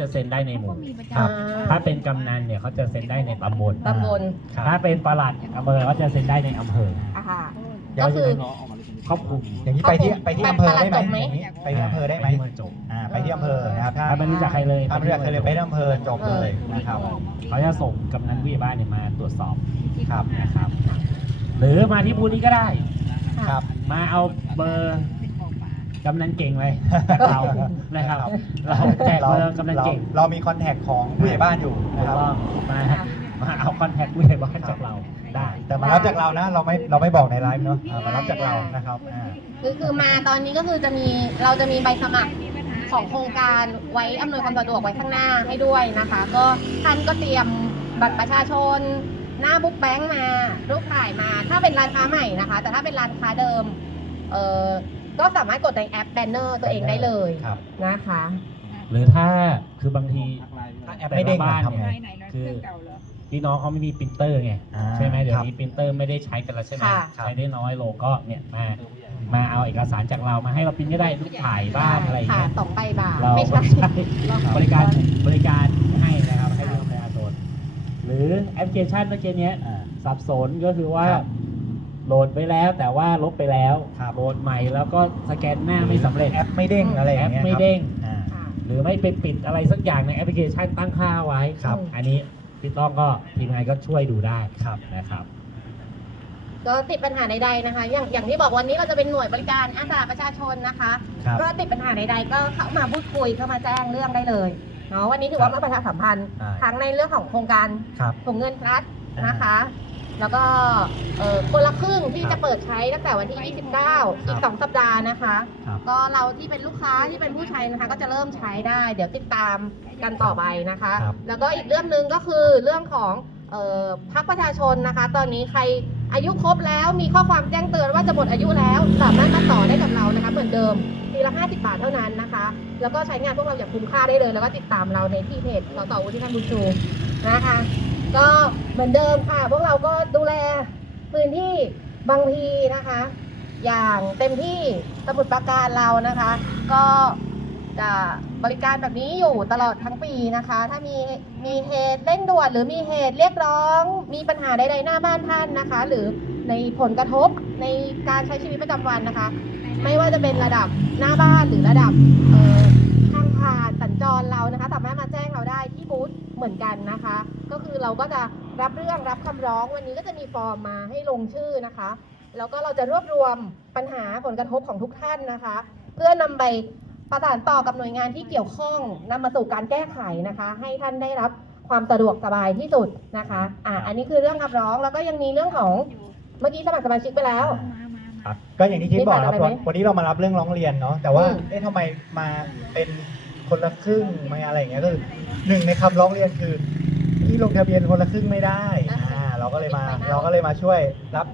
จะเซ็นได้ในหมู่ครับ ถ้าเป็นกำนันเนี่ยเขาจะเซ็นได้ในตำบลตำบลถ้าเป็นปลัดอำเภอเขาจะเซ็นได้ในอำเภออะค่ะ เดี๋ยวก็คือ ครอบคลุมอย่างนี้ไปที่ไปที่อำเภอได้ไหมประหลัดจบไหมอย่างนี้ไปที่อำเภอได้ไหมปที่เมืองจบอ่าไปที่อำเภอนะครับถ้าถ้าไม่รู้จักใครเลยถ้าไม่รู้จักใครเลยไปที่อำเภอจบเลยนะครับเขาจะส่งกำนันผู้ใหญ่บ้านเนี่ยมาตรวจสอบครับนะครับ หรือมาที่บูธนี้ก็ได้ ครับ มาเอาเบอร์ กำนันเก่งเลยเรานะครับ เราแจกเบอร์กำนันเก่งเราเรามีคอนแทคของผู้ใหญ่บ้านอยู่ถูนะกครับต้องมามาเอาคอนแทคผู้ใหญ่บ้านจากเราได้ แต่มารับจากเรานะเราไม่เราไม่บอกในไลฟ์เนาะอ่ามารับจากเรานะครับอ่าคือคือมาตอนนี้ก็คือจะมีเราจะมีใบสมัครของโครงการไว้อำนวยความสะดวกไว้ข้างหน้าให้ด้วยนะคะ ก็ท่านก็เตรียมบัตรประชาชน หน้าบุ๊กแบงค์มารูปถ่ายมา ถ้าเป็นร้านค้าใหม่นะคะ แต่ถ้าเป็นร้านค้าเดิมเออ ก็สามารถกดในแอปแบนเนอร์ตัวเองได้เลยครับ นะคะ หรือถ้าคือบางทีถ้าแอปไม่เด้งแต่ละบ้านทำไงเนี่ยคือพี่น้องเขาไม่มีปรินเตอร์ไงอ่าใช่ไหมเดี๋ยครัวบนี้ปรินเตอร์ไม่ได้ใช้กันแล้วใช่ไหมค่ะใช้ได้น้อยลงก็เนี่ยมามาเอาเอกสารจากเรามาให้เราปริ้นก็ได้รูปถ่ายบ้านอะไรอย่างค่ะเงี้ยสองใบบาทเราไม่ใช่บริการบริการให้นะครับให้พี่น้องประชาชนหรือแอปพลิเคชันเมื่อกี้เนี้ยอ่าสับสนก็คือว่าครับ โหลดไปแล้วแต่ว่าลบไปแล้วครับ โหลดใหม่แล้วก็สแกนหน้าไม่สำเร็จแอปไม่เด้งอะไรอย่างเงี้ยแอปไม่ครับเด้งอ่า ค่ะ หรือไม่ไปปิดอะไรสักอย่างในแอปพลิเคชันตั้งค่าไว้ครับ อันนี้พี่ต้องก็ทีมงานก็ช่วยดูได้ครับ นะครับ ก็ติดปัญหาใดๆนะคะ อย่างอย่างที่บอกวันนี้เราจะเป็นหน่วยบริการอาสาประชาชนนะคะ ครับ ก็ติดปัญหาใดๆก็เข้ามาพูดคุยเข้ามาแจ้งเรื่องได้เลยเนาะวันนี้ถือว่ามาประชาสัมพันธ์อ่าทั้งในเรื่องของโครงการครับถุงเงินพลัสนะคะ แล้วก็เอ่อคนละครึ่งที่ครับจะเปิดใช้ตั้งแต่วันที่ 29 อีก 2 สัปดาห์นะคะ ครับก็เราที่เป็นลูกค้าที่เป็นผู้ใช้นะคะ ก็จะเริ่มใช้ได้ เดี๋ยวติดตามกันต่อไปนะคะ ครับแล้วก็อีกเรื่องหนึ่งก็คือเรื่องของเอ่อพักประชาชนนะคะ ตอนนี้ใครอายุครบแล้วมีข้อความแจ้งเตือนว่าจะหมดอายุแล้วสามารถมาต่อได้กับเรานะคะ เหมือนเดิมทีละ 50 บาทเท่านั้นนะคะ แล้วก็ใช้งานพวกเราอย่างคุ้มค่าได้เลย แล้วก็ติดตามเราในที่เพจสต่อวุฒิการบุญชูนะคะ ก็เหมือนเดิมค่ะ พวกเราก็ดูแลพื้นที่บางพีนะคะ อย่างเต็มที่สมุดปราการเรานะคะ ก็จะบริการแบบนี้อยู่ตลอดทั้งปีนะคะ ถ้ามีมีเหตุเร่งด่วนหรือมีเหตุเรียกร้อง มีปัญหาใดๆหน้าบ้านท่านนะคะ หรือในผลกระทบในการใช้ชีวิตประจำวันนะคะ ไม่ว่าจะเป็นระดับหน้าบ้านหรือระดับทางผ่านสัญจรเรานะคะ สามารถมาแจ้งเราได้ที่บูธ เหมือนกันนะคะ ก็คือเราก็จะรับเรื่องรับคำร้องวันนี้ก็จะมีฟอร์มมาให้ลงชื่อนะคะ แล้วก็เราจะรวบรวมปัญหาผลกระทบของทุกท่านนะคะ เพื่อนำไปประสานต่อกับหน่วยงานที่เกี่ยวข้องนำมาสู่การแก้ไขนะคะ ให้ท่านได้รับความสะดวกสบายที่สุดนะคะอ่าอันนี้คือเรื่องคำร้องแล้วก็ยังมีเรื่องของเมื่อกี้สมัครสมาชิกไปแล้วครับก็อย่างที่คิดบอกนะครับมีปัญหาอะไรไหมวันวันนี้เรามารับเรื่องร้องเรียนเนาะแต่ว่าอืมเอ๊ะทำไมมาเป็น คนละครึ่งมาอะไรอย่างเงี้ยก็คือหนึ่งในคำร้องเรียนคือ ที่ลงทะเบียนคนละครึ่งไม่ได้อ่าเราก็เลยมาเราก็เลยมาช่วยรับ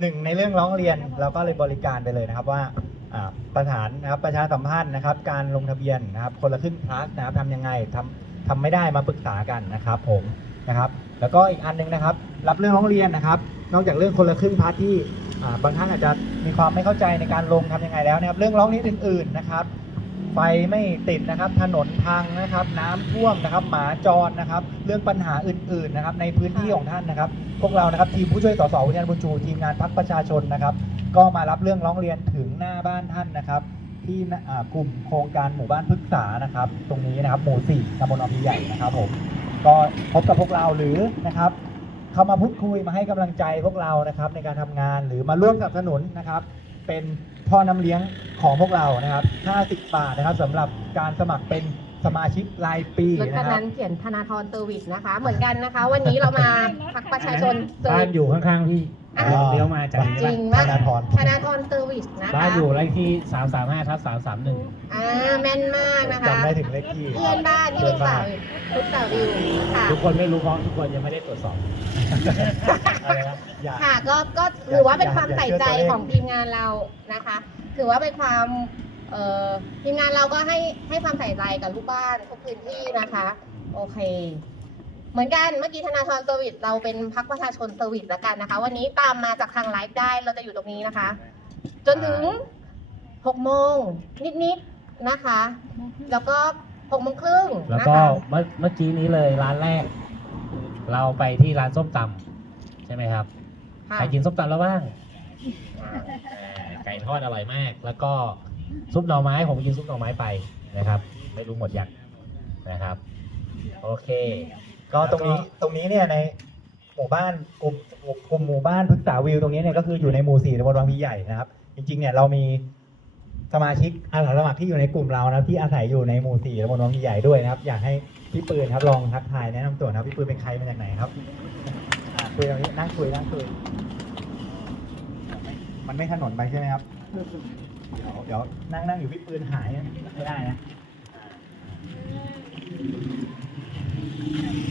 หนึ่งในเรื่องร้องเรียนเราก็เลยบริการไปเลยนะครับว่าอ่าประธานนะครับประชาสัมพันธ์นะครับ การลงทะเบียนนะครับ คนละครึ่งพลัสนะครับทำยังไงทำทำไม่ได้มาปรึกษากันนะครับ ผมนะครับ แล้วก็อีกอันหนึงนะครับ รับเรื่องร้องเรียนนะครับ นอกจากเรื่องคนละครึ่งพาร์ทที่อ่าบางท่านอาจจะมีความไม่เข้าใจในการลงทำยังไงแล้วนะครับเรื่องร้องเรียนอื่น ๆนะครับ ไฟไม่ติดนะครับ ถนนพังนะครับ น้ำท่วมนะครับ หมาจรนะครับ เรื่องปัญหาอื่นๆนะครับ ในพื้นที่ของท่านนะครับ พวกเรานะครับทีมผู้ช่วยสสวิญญาณบุญชูทีมงานพักประชาชนนะครับ ก็มารับเรื่องร้องเรียนถึงหน้าบ้านท่านนะครับ ที่กลุ่มโครงการหมู่บ้านพฤกษานะครับ ตรงนี้นะครับ หมู่สี่ตำบลอพีใหญ่นะครับผมก็พบกับพวกเราหรือนะครับเข้ามาพูดคุยมาให้กำลังใจพวกเรานะครับในการทำงานหรือมาร่วมสนับสนุนนะครับ เป็นพ่อน้ำเลี้ยงของพวกเรานะครับ 50 บาทนะครับสำหรับการสมัครเป็นสมาชิกรายปีรถคันนะครับนั้นเขียนธนาธรเซอร์วิสนะคะ เหมือนกันนะคะ วันนี้เรามาพักประชาชนเซอร์บ้าวินส อยู่ข้างๆพี่อ่าเลี้ยวมาจากจรินี้งปะมากธนาธร ธนาธรเซอร์วิสนะคะบ้านอยู่เลขที่สามสามห้าทับสามสามหนึ่งอ่าแม่นมากนะคะจำได้ถึงเลขที่ เพื่อนบ้านที่ลูกสาวลูกสาววิวค่ะ ทุกคนไม่รู้เพราะทุกคนยังไม่ได้ตรวจสอบ อะไรนะ อย่าค่ะก็ก็ถือว่าเป็นอย่าความอย่าใส่เชื่อใจตัวเลขของทีมงานเรานะคะ ถือว่าเป็นความเอ่อทีมงานเราก็ให้ให้ความใส่ใจกับลูกบ้านทุกพื้นที่นะคะ โอเค เหมือนกันเมื่อกี้ธนาธรเซอร์วิสเราเป็นพักประชาชนเซอร์วิสแล้วกันนะคะ วันนี้ตามมาจากทางไลฟ์ได้เราจะอยู่ตรงนี้นะคะ จนถึงหกโมงนิดๆนะคะ แล้วก็หกโมงครึ่งแล้วนะก็คะ เมื่อเมื่อกี้นี้เลยร้านแรก เราไปที่ร้านส้มตำใช่ไหมครับ ค่ะ ใครกินส้มตำแล้วบ้างไก่ทอดอร่อยมาก แล้วก็ซุปหน่อไม้ผมกินซุปหน่อไม้ไปนะครับ ไม่รู้หมดยังนะครับ โอเค ก็ตรงนี้ตรงนี้เนี่ยในหมู่บ้านกลุ่มกลุ่มหมู่บ้านพฤกษาวิวตรงนี้เนี่ยก็คืออยู่ในหมู่สี่ตำบลวังพีใหญ่นะครับ จริงๆเนี่ยเรามีสมาชิกอาสาสมัครที่อยู่ในกลุ่มเรานะที่อาศัยอยู่ในหมู่สี่ตำบลวังพีใหญ่ด้วยนะครับ อยากให้พี่ปืนครับลองทักทายแนะนำตัวนะครับพี่ปืนเป็นใครมาจากไหนครับ คุยตรงนี้นั่งคุยนั่งคุยมันไม่ถนนไปใช่ไหมครับ เดี๋ยวเดี๋ยวนั่งนั่งอยู่พี่ปืนหายไม่ได้นะ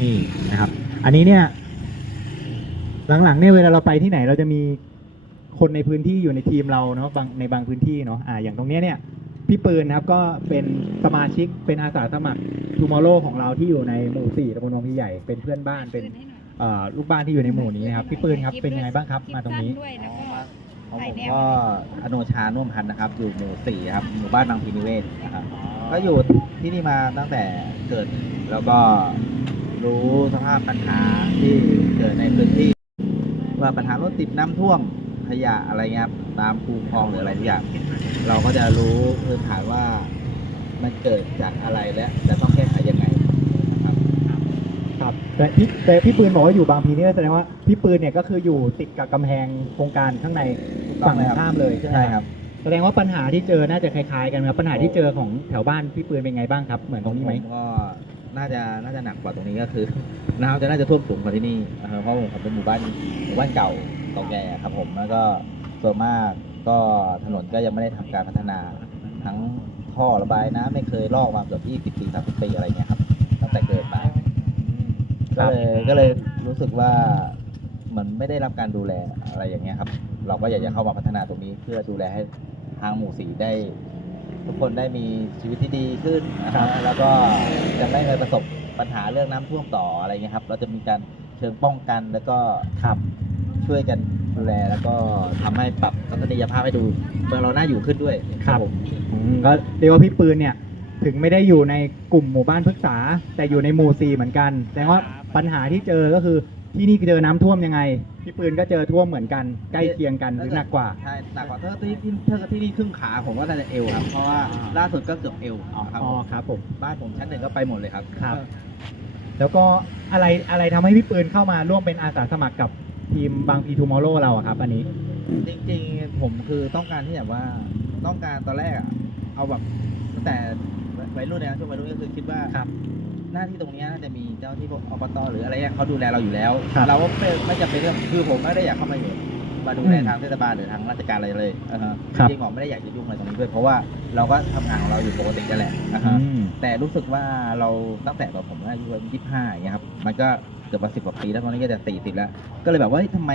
นี่นะครับ อันนี้เนี่ย หลังๆเนี่ยเวลาเราไปที่ไหนเราจะมีคนในพื้นที่อยู่ในทีมเราเนาะบางในบางพื้นที่เนาะอ่าอย่างตรงเนี้ยเนี่ยพี่ปืนนะครับก็เป็นสมาชิกเป็นอาสาสมัครทูมอโลของเราที่อยู่ในหมู่สี่ตำบลวังพี่ใหญ่เป็นเพื่อนบ้านเป็น เอ่อลูกบ้านที่อยู่ในหมู่นี้นะครับพี่ปืนครับเป็นยังไงบ้างครับ มาตรงนี้ ด้วยแล้วก็ของผมก็อโนชานุ่วมพันธ์นะครับ อยู่หมู่สี่ครับหมู่บ้านบางพีนิเวศนะครับ ก็อยู่ที่นี่มาตั้งแต่เกิด แล้วก็รู้สภาพปัญหาที่เกิดในพื้นที่ ว่าปัญหารถติดน้ำท่วมขยะอะไรเงี้ยครับตามคูคลองหรืออะไรทุกอย่าง เราก็จะรู้พื้นฐานว่ามันเกิดจากอะไรและจะต้องแก้ไขยังไงนะครับ ครับ แต่พี่แต่พี่ปืนบอกว่าอยู่บางพีเนี่ยแสดงว่าพี่ปืนเนี่ยก็คืออยู่ติดกับกำแพงโครงการข้างในฝั่งตรงข้ามเลยใช่ไหมใช่ครับ แสดงว่าปัญหาที่เจอน่าจะคล้ายๆกันครับปัญหาที่เจอของแถวบ้านพี่ปืนเป็นไงบ้างครับ เหมือนตรงนี้ไหมผก็น่าจะน่าจะหนักกว่าตรงนี้ก็คือน้ำจะน่าจะท่วมสูงกว่าที่นี่นะครับเพราะผมเป็นหมู่บ้านหมู่บ้านเก่าเก่าแก่ครับผมแล้วก็ส่วนมากก็ถนนก็ยังไม่ได้ทำการพัฒนา ทั้งท่อระบายน้ำไม่เคยลอกมาเกือบ20ปี30ปีอะไรเงี้ยครับตั้งแต่เกิดมา ก็เลยก็เลยรู้สึกว่ามันไม่ได้รับการดูแลอะไรอย่างเงี้ยครับ เราก็อยากจะเข้ามาพัฒนาตรงนี้เพื่อดูแลให้ทางหมู่สีได้ ทุกคนได้มีชีวิตที่ดีขึ้นนะคครัรับบ แล้วก็จะไม่ไปประสบปัญหาเรื่องน้ำท่วมต่ออะไรเงี้ยครับ เราจะมีการเชิงป้องกันแล้วก็ครับ ช่วยกันดูแลแล้วก็ทำให้ปรับทัศนียภาพให้ดูเมืองเราน่าอยู่ขึ้นด้วยครับ ผม อืมก็เรียกว่าพี่ปืนเนี่ย ถึงไม่ได้อยู่ในกลุ่มหมู่บ้านพฤกษา แต่อยู่ในหมู่สี่เหมือนกันแสดงว่า ปัญหาที่เจอก็คือที่นี่เจอน้ำท่วมยังไงพี่ปืนก็เจอท่วมเหมือนกัน ใกล้เคียงกันหรือหนักกว่า ใช่หนักกว่าถ้าที่ที่ถ้าที่นี่ครึ่งขาผมว่าน่าจะเอวครับ เพราะว่าอ่าล่าสุดก็เกือบเอวครับอ๋อครับผมบ้านผมชั้นหนึ่งก็ไปหมดเลยครับครับ แล้วก็อะไรอะไรทำให้พี่ปืนเข้ามาร่วมเป็นอาสาสมัครกับทีมบางพีทูมอร์โลเราอะครับ อันนี้ จริงๆผมคือต้องการที่แบบว่าต้องการตอนแรกอะเอาแบบตั้งแต่วัยรุ่นเนี่ยช่วงวัยรุ่นก็คือคิดว่าครับห น้าที่ตรงเนี้ยน่าจะมีเจ้าที่พวกอบตหรืออะไรเนี่ยเขาดูแลเราอยู่แล้ว ครับ เราก็ไม่ไม่จำเป็นเรื่องคือผมไม่ได้อยากเข้ามาอยู่มาดูแลอืมทางเทศบาลหรือทางราชการอะไรเลยอ่าฮะครับ จริงๆผมไม่ได้อยากจะยุ่งอะไรตรงนี้ด้วยเพราะว่าเราก็ทำงานของเราอยู่ปกติกันแหละอ่าฮะ อืม แต่รู้สึกว่าเราตั้งแต่ตอนผมอายุยี่สิบห้าอย่างเงี้ยครับ มันก็เกือบมาสิบกว่าปีแล้วตอนนี้ก็จะสี่สิบแล้ว ก็เลยแบบว่าเฮ้ยทำไม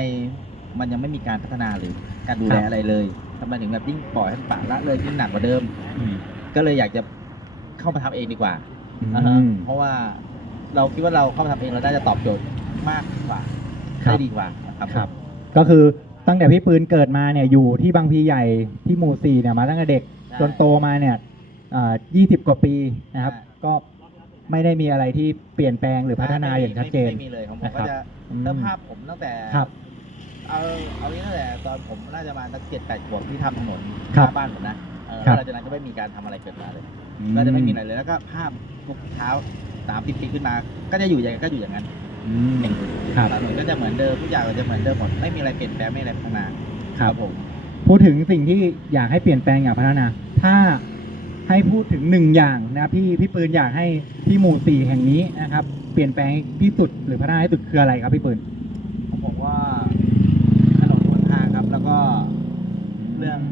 มันยังไม่มีการพัฒนาหรือการดูแลครับ อะไรเลยทำไมถึงแบบยิ่งปล่อยให้ป่าละเลยยิ่งหนักกว่าเดิม อืม ก็เลยอยากจะเข้ามาทำเองดีกว่า อือ่าฮะมเพราะว่าเราคิดว่าเราเข้ามาทำเองเราได้จะตอบโจทย์มากกว่าครับ ได้ดีกว่านะครับครับ ก็คือตั้งแต่พี่ปืนเกิดมาเนี่ยอยู่ที่บางพีใหญ่ที่หมู่สี่เนี่ยมาตั้งแต่เด็กใช่จนโตมาเนี่ยยี่สิบกว่าปีนะครับ ใช่ ก็ไม่ได้มีอะไรที่เปลี่ยนแปลงหรือพัฒนาอย่างชัดเจน ไม่มีเลยของผมนะครัก็บจะอืมเริ่มภาพผมตั้งแต่ครับ เอาเอางี้ตั้งแต่ตอนผมน่าจะมาตั้งเจ็ดแปดขวบที่ทำถนนหครับน้าบ้านผมนะเออครับ แล้วหลังจากนั้นก็ไม่มีการทำอะไรเกิดมาเลย ก็จะไม่มีอะไรเลยแล้วก็ภาพทุกเช้าสามสิบปีขึ้นมา ก็จะอยู่อย่างนั้นก็อยู่อย่างนั้นอืมครับ ถนนก็จะเหมือนเดิมทุกอย่างก็จะเหมือนเดิมหมดไม่มีอะไรเปลี่ยนแปลงไม่มีอะไรพัฒนาครับ ผมพูดถึงสิ่งที่อยากให้เปลี่ยนแปลงอยากพัฒนา ถ้าให้พูดถึงหนึ่งอย่างนะครับที่พี่ปืนอยากให้ที่หมู่สี่แห่งนี้นะครับเปลี่ยนแปลงที่สุดหรือพัฒนาที่สุดคืออะไรครับพี่ปืนผมบอกว่าถนนหนทางครับ แล้วก็เรื่องแก้ไข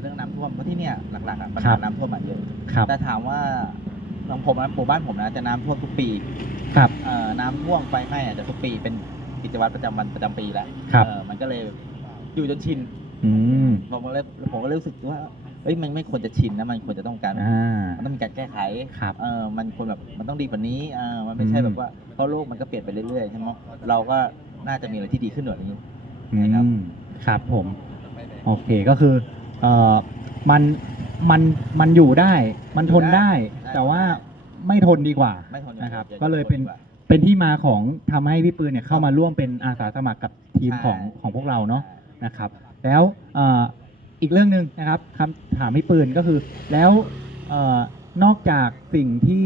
เรื่องน้ำท่วมเพราะที่เนี่ยหลักๆอะปัญครัหาบ น้ำท่วมมันเยอะครับ แต่ถามว่าของผมนะหมู่บ้านผมนะจะน้ำท่วมทุกปีครับ เอ่อน้ำท่วมไฟไหม้อาจจะทุกปีเป็นกิจวัตรประจำวันประจำปีแล้วครับ เออมันก็เลยอยู่จนชินอืม ผมก็เลยผมก็เลยรู้สึกว่าเอ้ยมันไม่ควรจะชินนะมันควรจะต้องการอ่า มันต้องมีการแก้ไข ครับ เออมันควรแบบมันต้องดีกว่านี้เออมันไม่ใช่อืม แบบว่าเพราะโลกมันก็เปลี่ยนไปเรื่อยๆใช่ไหมเราก็น่าจะมีอะไรที่ดีขึ้นกว่านี้ อืใช่ครับมครับผม โอเค ก็คือ เอ่อมันมันมันอยู่ได้ มันทนได้ ได้ แต่ว่าไม่ทนดีกว่าไม่ทนนะครับดี๋วก็เลยเป็นดีกว่า เป็นที่มาของทำให้พี่ปืนเนี่ยเข้ามาร่วมเป็นอาสาสมัครกับทีมใช่ของของพวกเราเนาะนะครับ แล้วเอ่ออีกเรื่องหนึ่งนะครับคำถามพี่ปืนก็คือ แล้วเอ่อนอกจากสิ่งที่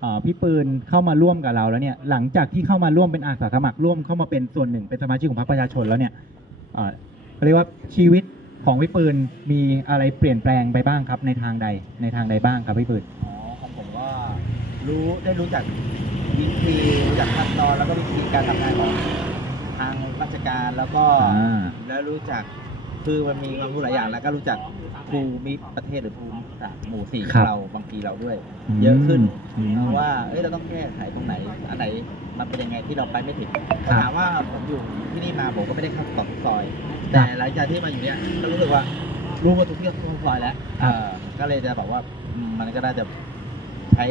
เอ่อพี่ปืนเข้ามาร่วมกับเราแล้วเนี่ยหลังจากที่เข้ามาร่วมเป็นอาสาสมัครร่วมเข้ามาเป็นส่วนหนึ่งเป็นสมาชิกของพรรคประชาชนแล้วเนี่ยเอ่อเรียกว่าชีวิต ของพี่ปืนมีอะไรเปลี่ยนแปลงไปบ้างครับ ในทางใดในทางใดบ้างครับพี่ปืนอ๋อของผมก็รู้ได้รู้จักวิธีรู้จักขั้นตอนแล้วก็วิธีการทำงานของทางราชการแล้วก็อ่า แล้วรู้จักคือมันมีความรู้หลายอย่างแล้วก็รู้จักภูมิประเทศหรือภูมิ ศาสตร์หมู่สี่ขครัองบเราบางทีเราด้วยมเยอะขึ้นอืม ว่าเอ้ยเราต้องแก้ไขตรงไหน อันไหนมันเป็นยังไงที่เราไปไม่ถึงครับ ถามว่าผมอยู่ที่นี่มาผมก็ไม่ได้เข้าตอกซอย แต่หลังจากที่มาอยู่เนี้ยก็รู้สึกว่ารู้หมดทุกที่ทุกซอยแล้วครับเออก็เลยจะบอกว่าอืมมันก็น่าจะใช้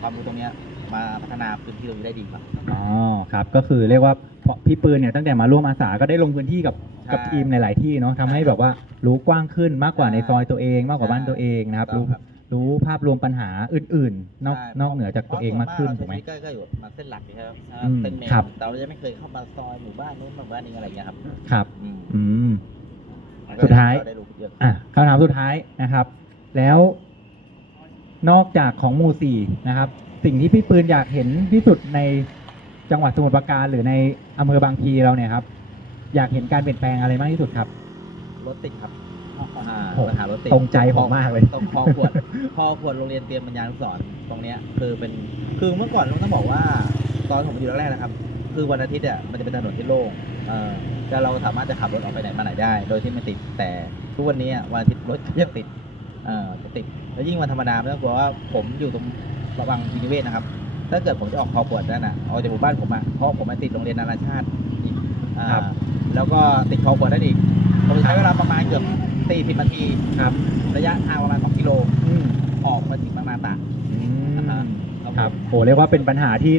ความรู้ตรงเนี้ย มาพัฒนาพื้นที่ตรงนี้ได้ดีกว่า อ๋อครับก็คือเรียกว่าพี่ปืนเนี่ยตั้งแต่มาร่วมอาสาก็ได้ลงพื้นที่กับใช่กับทีมหลาย ๆ ที่เนาะทำให้แบบว่ารู้กว้างขึ้นมากกว่าในซอยตัวเอง มากกว่าบ้านตัวเองนะครับถูรู้กต้องครับรู้ภาพรวมปัญหาอื่น ๆ นอกใช่ นอกเหนือจากตัวเองมากขึ้นพระถูกไหมส่วนากเราจะก็อยู่มาเส้นหลักนี่ครับอืมเส้นเมนครับ แต่เราจะไม่เคยเข้ามาซอยหมู่บ้านนู้นหมู่บ้านนี้อะไรเงี้ยครับครับ อืมอืมมันก็สุดท้าย เรได้รู้เยอะอะคำถามสุดท้ายนะครับ แล้วนอกจากของหมู่สี่นะครับ สิ่งที่พี่ปืนอยากเห็นที่สุดในจังหวัดสมุทรปราการหรือในอำเภอบางพลีเราเนี่ยครับ อยากเห็นการเปลี่ยนแปลงอะไรมากที่สุดครับ รถติดครับอ่าโอ้ปัญหารถติดตรงใจผมมากเลย ตรงคอขวดคอขวดโรงเรียนเตรียมปัญญานุสรณ์ตรงเนี้ยคือเป็นคือเมื่อก่อนเราต้องบอกว่า ตอนผมอยู่แรกๆนะครับ คือวันอาทิตย์อะมันจะเป็นถนนที่โล่งเออแล้วเราสามารถจะขับรถออกไปไหนมาไหนได้ โดยที่ไม่ติดแต่ทุกวันนี้อะวันอาทิตย์รถก็ยังติดเออจะติด แล้วยิ่งวันธรรมดาไม่ต้องกลัวว่าผมอยู่ตรง ระวังพินิเวศนะครับ ถ้าเกิดผมจะออกคอขวดนั่นน่ะออกจากหมู่บ้านผมอะเพราะผมมาติดโรงเรียนนานาชาติอีกอ่าครับ แล้วก็ติดคอขวดนั่นอีกผมใช้เวลาประมาณเกือบ40นาทีครับระยะทางประมาณ2กิโลอืมออกมาถึงบางนาตราดอืมอ่าฮะครับโหเรียกว่าเป็นปัญหาที่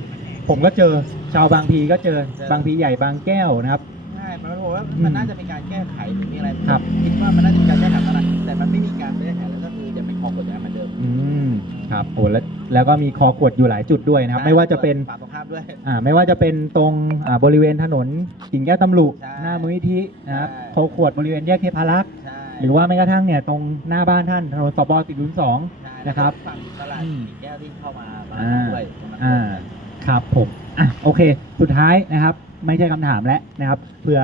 ผมก็เจอชาวบางพีก็เจอเจอ บางพีใหญ่บางแก้วนะครับ ใช่มันบอกว่าอืมมันน่าจะมีการแก้ไขหรือมีอะไรครับ คิดว่ามันน่าจะมีการแก้ไขเท่านั้นแต่มันไม่มีการแก้ไขแล้วก็คือจะเป็นคอกฎอย่างนั้นเหมือนเดิม อืม ครับโหแล้วแล้วก็มีคอขวดอยู่หลายจุดด้วยนะครับ ไม่ว่าจะเป็นฝั่งตรงข้ามด้วย อ่าไม่ว่าจะเป็นตรงอ่าบริเวณถนนกิ่งแก้วตำลุใช่หน้ามูลนิธินะครับใช่ คอขวดบริเวณแยกเทพารักษ์ใช่หรือว่าแม้กระทั่งเนี่ยตรงหน้าบ้านท่านถนนสบติดุนสอง ใช่นะครับ ฝั่งตลาดอืมกิ่งแก้วที่เข้ามามาอ่าด้วยตรงนั้นอ่าครับผมอะโอเค สุดท้ายนะครับ ไม่ใช่คำถามแล้วนะครับเผื่อ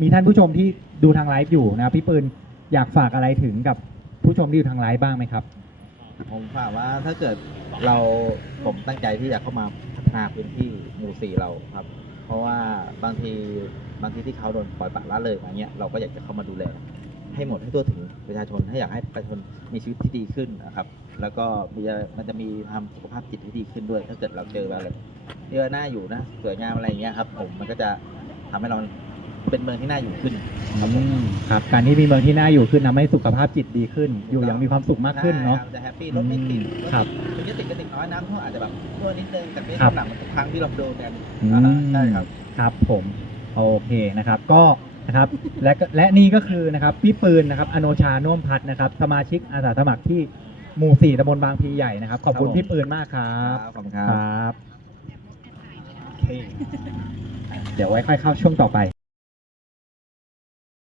มีท่านผู้ชมที่ดูทางไลฟ์อยู่นะครับพี่ปืนอยากฝากอะไรถึงกับผู้ชมที่อยู่ทางไลฟ์บ้างไหมครับ ผมฝากว่าถ้าเกิดเราผมตั้งใจที่จะเข้ามาพัฒนาพื้นที่หมู่สี่เราครับ เพราะว่าบางทีบางทีที่เขาโดนปล่อยปละละเลยมาเงี้ยเราก็อยากจะเข้ามาดูแล ให้หมดให้ทั่วถึงประชาชนให้อยากให้ประชาชนมีชีวิตที่ดีขึ้นนะครับ แล้วก็มีมันจะมีทำสุขภาพจิตที่ดีขึ้นด้วย ถ้าเกิดเราเจออะไรที่ว่าน่าอยู่นะสวยงามอะไรอย่างเงี้ยครับ ผมมันก็จะทำให้เรา เป็นเมืองที่น่าอยู่ขึ้นครับผมอืมครับการที่มีเมืองที่น่าอยู่ขึ้นทำให้สุขภาพจิตดีขึ้น อยู่อย่างมีความสุขมากขึ้นเนาะใช่ครับจะแฮปปี้รถไม่ติดรถครับถึงจะติดก็ติดน้อยน้ำท่วมอาจจะแบบท่วมนิดนึงแต่ไม่ครับท่วมหนักเหมือนทุกครั้งที่เราโดนกันอืมอ่าฮะใช่ครับ ครับผมโอเคนะครับก็นะครับและก็และนี่ก็คือนะครับพี่ปืนนะครับอโนชาน่วมพัฒน์นะครับสมาชิกอาสาสมัครที่หมู่สี่ตำบลบางพลีใหญ่นะครับขอบคุณครับผม พี่ปืนมากครับขอบคุณครับ ครับโอเคเดี๋ยวไว้ค่อยเข้าช่วงต่อไป